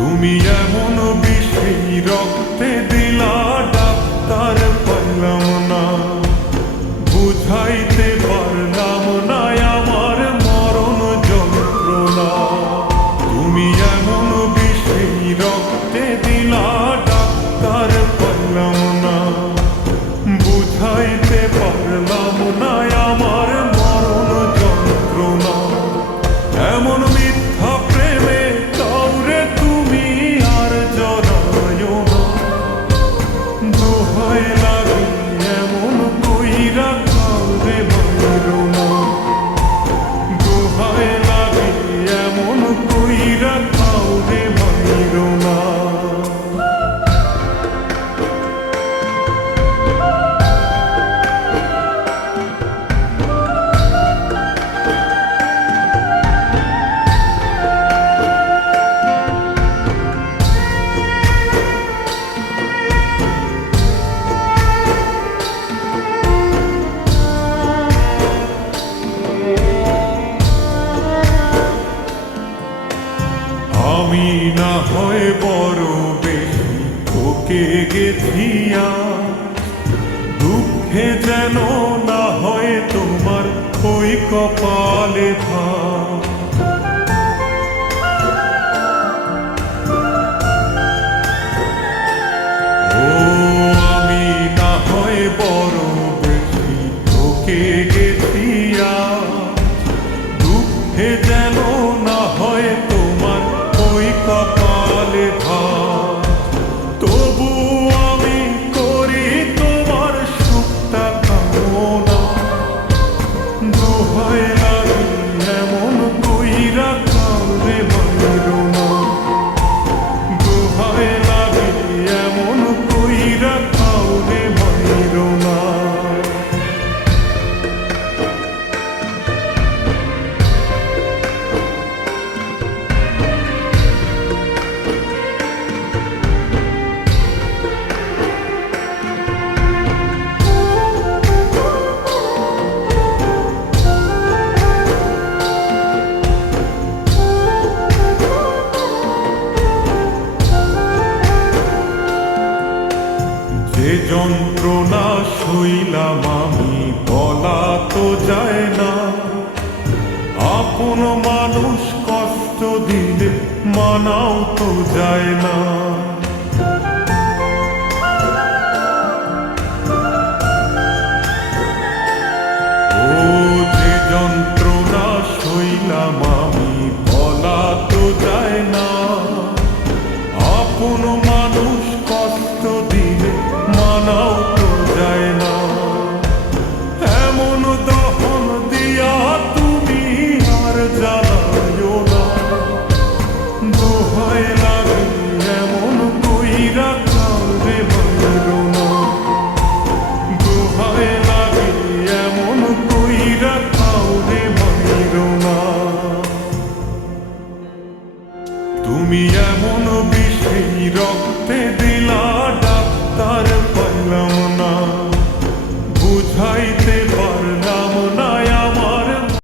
তুমি এমন বিষে রক্তে দিলা ডাক্তার পাইলাম না। হয় বড় বেশি ঠকে গেছিয়া দুঃখে যেন না হয় তোমার ওই কপালে ধা এ যন্ত্রণা শৈলাম আমি, বলা তো যায় না। আপন মানুষ কষ্ট দিলে মানাও তো যায় না। me out.